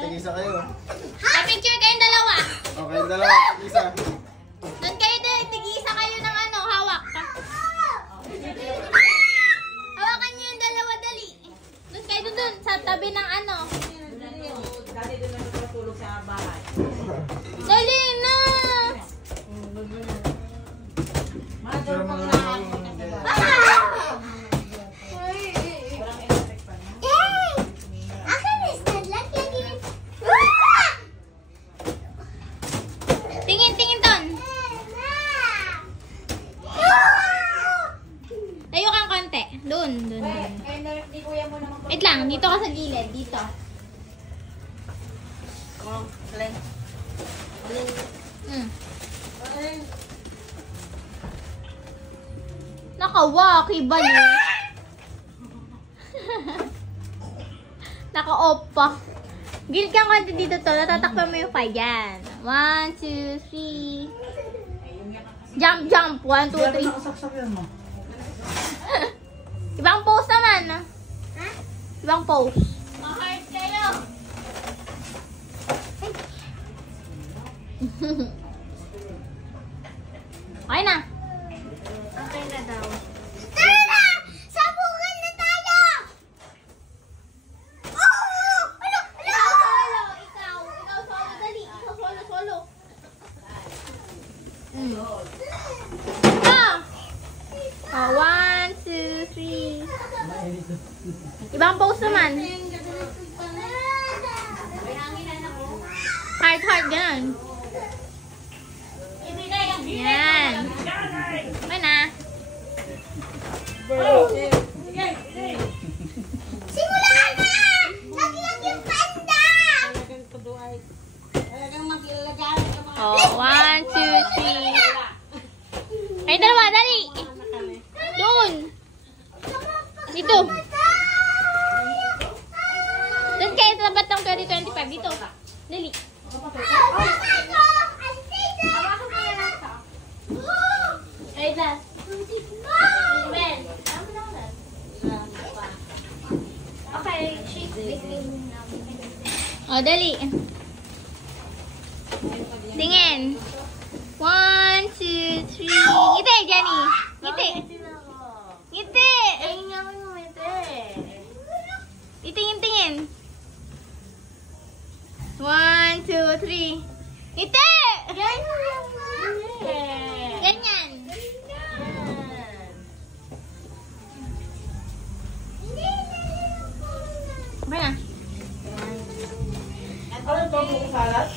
Tig-isa kayo. Picture kayong dalawa. Okay, dalawa. Tig-isa. Doon kayo din. Tig-isa kayo ng ano, hawak. Hawakan niyo yung dalawa, dali. Doon kayo doon, sa tabi ng ano. Dali doon na natutulog sa bahay. Dali na! Madal pang lahat. Tingin ton. Tayo kang konti. Doon. Wait lang, dito ka sa gilid. Dito. Nakawaki, bali. Naka-off pa. Gilid kang konti dito to. Natatakpan mo yung 5 yan. 1, 2, 3. Jump. 1, 2, 3. Ibang pose naman. Ha? Ibang pose. Ma-heart kayo. Okay na. Okay na daw. Tara na! Sabukan na tayo! Oh! Ano? Ikaw solo, dali. Ikaw solo. Oh, 1, 2, 3. Ibang pose naman. Heart, ganun. Yan. Mana? Simulan na! Laglag yung panda! Oh, 1, 2, 3. Ay, dalawa, dali! Doon! Dito! Doon kayo sa tabat ng 2025. Dito! Dali! Ay, da! Okay, oh, dali! Tingin! 1, 2, 3. Ngiti, Jenny! Ngiti! Ngiti! Itingin-tingin. 1, 2, 3. Ngiti! Ganyan. Okay na. Ano ba kung salat?